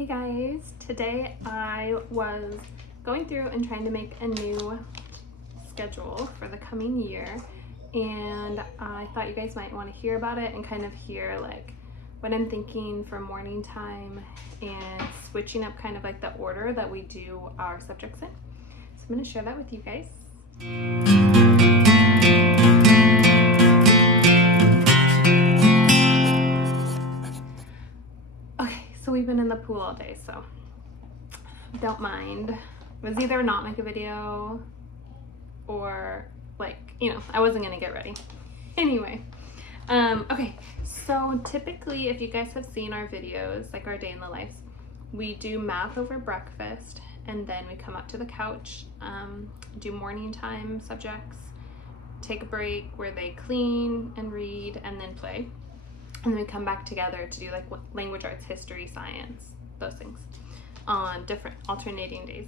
Hey guys, today I was going through and trying to make a new schedule for the coming year, and I thought you guys might want to hear about it and kind of hear like what I'm thinking for morning time and switching up kind of like the order that we do our subjects in. So I'm going to share that with you guys. So we've been in the pool all day, so don't mind. It was either not make a video or like, I wasn't gonna get ready. Anyway, okay, so typically if you guys have seen our videos, like our day in the lives, we do math over breakfast and then we come up to the couch, do morning time subjects, take a break where they clean and read and then play. And then we come back together to do like language arts, history, science, those things on different alternating days.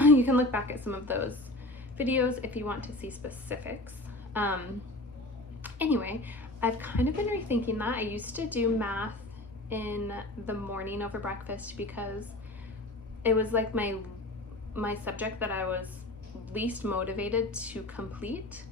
You can look back at some of those videos if you want to see specifics. Anyway, I've kind of been rethinking that. I used to do math in the morning over breakfast because it was like my subject that I was least motivated to complete.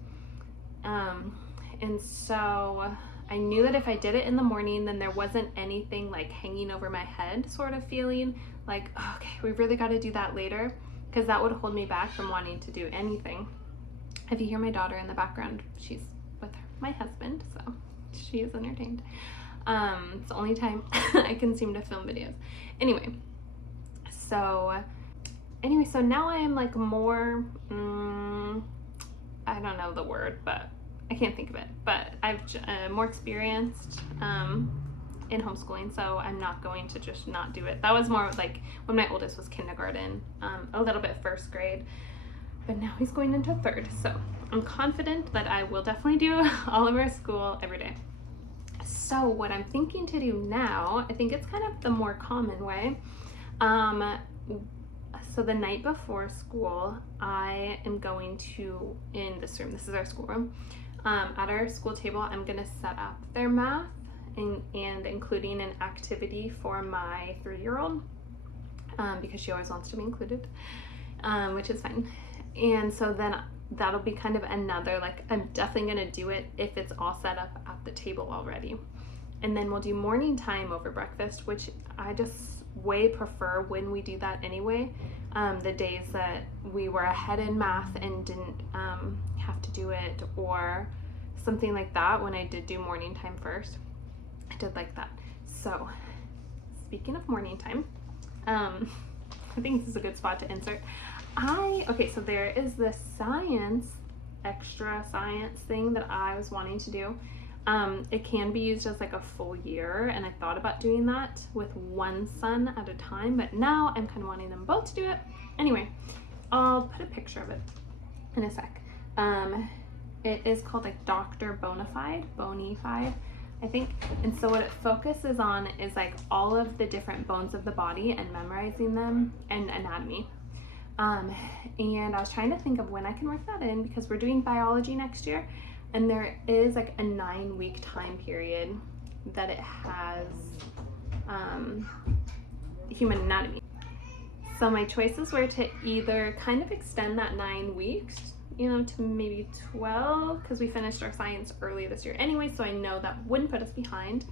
And so I knew that if I did it in the morning, then there wasn't anything like hanging over my head sort of feeling like, oh, okay, we really got to do that later, because that would hold me back from wanting to do anything. If you hear my daughter in the background, she's with my husband, so she is entertained. It's the only time I can seem to film videos. Anyway, so now I am like more, I don't know the word, but I can't think of it, but I've more experienced in homeschooling, so I'm not going to just not do it. That was more like when my oldest was kindergarten, a little bit first grade, but now he's going into third. So I'm confident that I will definitely do all of our school every day. So what I'm thinking to do now, I think it's kind of the more common way. So the night before school, I am going to, in this room, this is our schoolroom, at our school table, I'm going to set up their math and including an activity for my 3-year-old because she always wants to be included, which is fine. And so then that'll be kind of another, like, I'm definitely going to do it if it's all set up at the table already. And then we'll do morning time over breakfast, which I just way prefer when we do that anyway. The days that we were ahead in math and didn't have to do it or something like that, when I did do morning time first, I did like that. So speaking of morning time, I think this is a good spot to insert. Okay, so there is this extra science thing that I was wanting to do. It can be used as like a full year, and I thought about doing that with one son at a time, but now I'm kind of wanting them both to do it. Anyway, I'll put a picture of it in a sec. It is called like Dr. Bonafide, I think. And so what it focuses on is like all of the different bones of the body and memorizing them and anatomy. And I was trying to think of when I can work that in, because we're doing biology next year. And there is like a 9-week time period that it has human anatomy. So my choices were to either kind of extend that 9 weeks, to maybe 12, because we finished our science early this year anyway, so I know that wouldn't put us behind,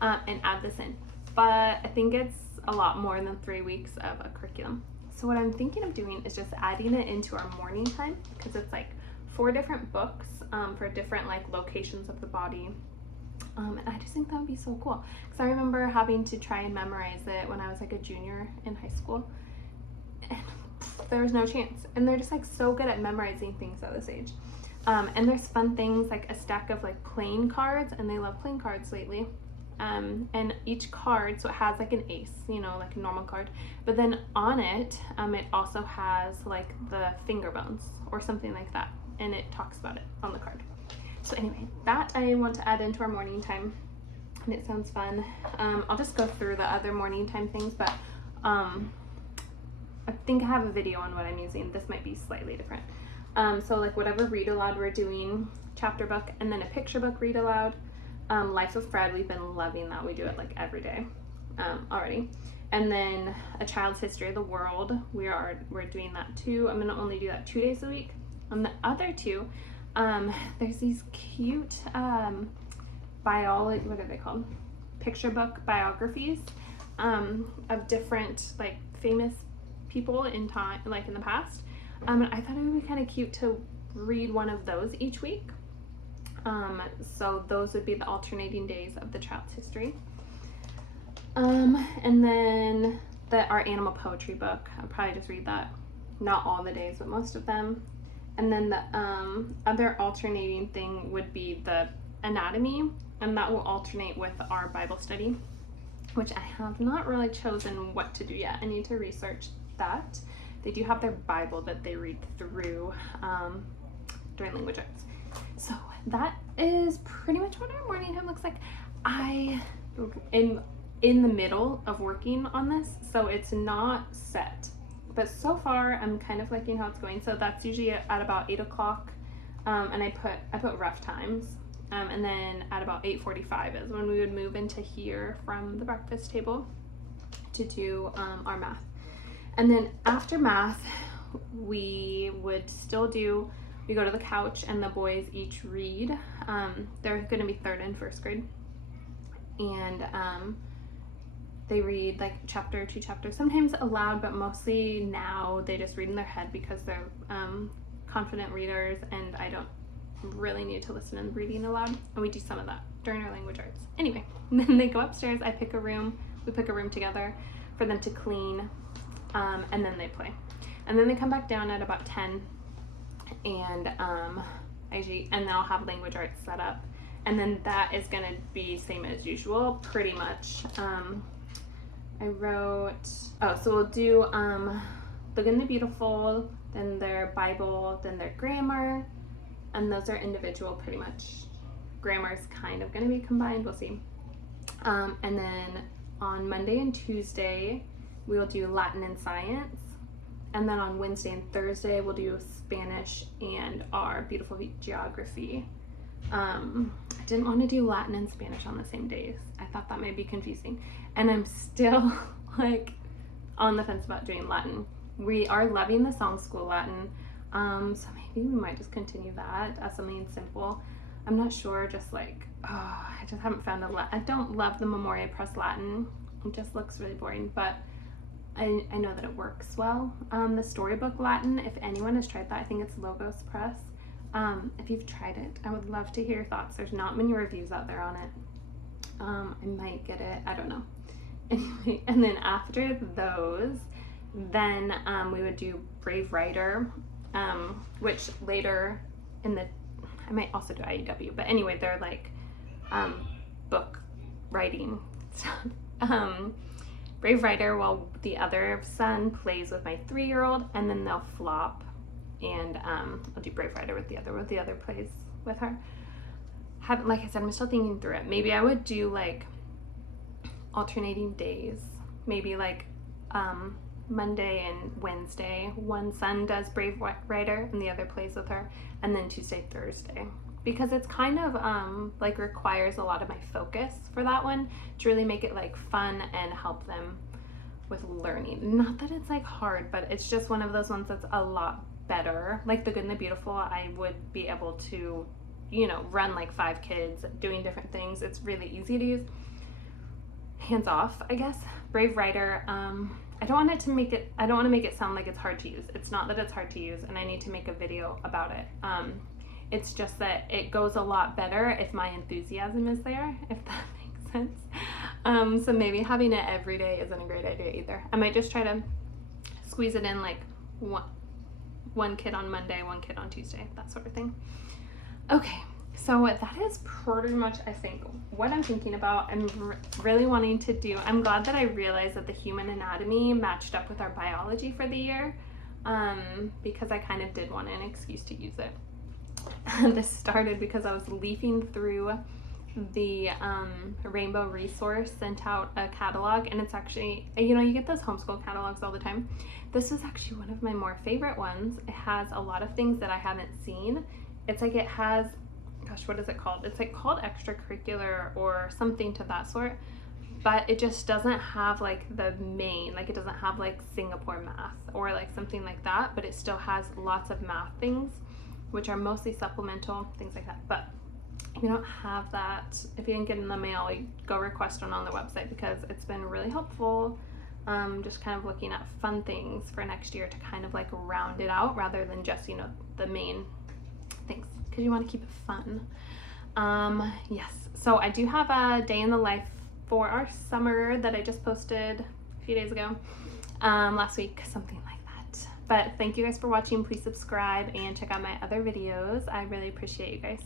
and add this in. But I think it's a lot more than 3 weeks of a curriculum. So what I'm thinking of doing is just adding it into our morning time, because it's like 4 different books for different like locations of the body, and I just think that would be so cool, because I remember having to try and memorize it when I was like a junior in high school, and there was no chance. And they're just like so good at memorizing things at this age. And there's fun things like a stack of like playing cards, and they love playing cards lately. And each card, so it has like an ace, like a normal card, but then on it, it also has like the finger bones or something like that, and it talks about it on the card. So anyway, that I want to add into our morning time, and it sounds fun. I'll just go through the other morning time things, but I think I have a video on what I'm using. This might be slightly different. So like whatever read aloud we're doing, chapter book, and then a picture book read aloud. Life of Fred, we've been loving that. We do it like every day already. And then a child's history of the world, we're doing that too. I'm gonna only do that 2 days a week. On the other two, there's these cute biology, what are they called? Picture book biographies of different like famous people in time, like in the past. And I thought it would be kind of cute to read one of those each week. So those would be the alternating days of the child's history. And then our animal poetry book, I'll probably just read that, not all the days, but most of them. And then the other alternating thing would be the anatomy, and that will alternate with our Bible study, which I have not really chosen what to do yet. I need to research that. They do have their Bible that they read through during language arts. So that is pretty much what our morning time looks like. I am in the middle of working on this, so it's not set. But so far, I'm kind of liking how it's going. So that's usually at about 8 o'clock, and I put rough times. And then at about 8:45 is when we would move into here from the breakfast table to do our math. And then after math, we would still we go to the couch and the boys each read. They're going to be 3rd and 1st grade. And they read like chapter, 2 chapters, sometimes aloud, but mostly now they just read in their head because they're confident readers, and I don't really need to listen and reading aloud. And we do some of that during our language arts. Anyway, then they go upstairs, we pick a room together for them to clean, and then they play. And then they come back down at about 10, and then I'll have language arts set up. And then that is gonna be same as usual, pretty much. So we'll do the Good and the Beautiful, then their Bible, then their grammar, and those are individual pretty much. Grammar's kind of going to be combined, we'll see. And then on Monday and Tuesday, we'll do Latin and science. And then on Wednesday and Thursday, we'll do Spanish and our beautiful geography. I didn't want to do Latin and Spanish on the same days. I thought that might be confusing. And I'm still like on the fence about doing Latin. We are loving the Song School Latin. So maybe we might just continue that as something simple. I'm not sure, just like, I just haven't found I don't love the Memoria Press Latin. It just looks really boring, but I know that it works well. The storybook Latin, if anyone has tried that, I think it's Logos Press. If you've tried it, I would love to hear your thoughts. There's not many reviews out there on it. I might get it, I don't know. Anyway, and then after those, then we would do Brave Writer, which later I might also do IEW, but anyway, they're like book writing stuff. Brave Writer, while the other son plays with my 3-year-old, and then they'll flop, and I'll do Brave Writer with the other plays with her. Like I said, I'm still thinking through it. Maybe I would do like alternating days, maybe like Monday and Wednesday, one son does Brave Writer and the other plays with her, and then Tuesday, Thursday, because it's kind of like requires a lot of my focus for that one to really make it like fun and help them with learning. Not that it's like hard, but it's just one of those ones that's a lot better. Like the Good and the Beautiful, I would be able to, run like 5 kids doing different things. It's really easy to use. Hands off, I guess. Brave Writer, I don't want to make it sound like it's hard to use. It's not that it's hard to use, and I need to make a video about it. It's just that it goes a lot better if my enthusiasm is there, if that makes sense. So maybe having it every day isn't a great idea either. I might just try to squeeze it in like one kid on Monday, one kid on Tuesday, that sort of thing. Okay, so that is pretty much, I think, what I'm thinking about and really wanting to do. I'm glad that I realized that the human anatomy matched up with our biology for the year, because I kind of did want an excuse to use it. And this started because I was leafing through the Rainbow Resource sent out a catalog, and it's actually, you get those homeschool catalogs all the time. This was actually one of my more favorite ones. It has a lot of things that I haven't seen. It's like it has, gosh, what is it called? It's like called extracurricular or something to that sort. but it just doesn't have like the main, like it doesn't have like Singapore math or like something like that, but it still has lots of math things, which are mostly supplemental, things like that. But if you don't have that, if you didn't get in the mail, you go request one on the website, because it's been really helpful. Just kind of looking at fun things for next year to kind of like round it out, rather than just, you know, the main things, because you want to keep it fun. Yes, so I do have a day in the life for our summer that I just posted a few days ago, last week, something like that. But thank you guys for watching. Please subscribe and check out my other videos. I really appreciate you guys.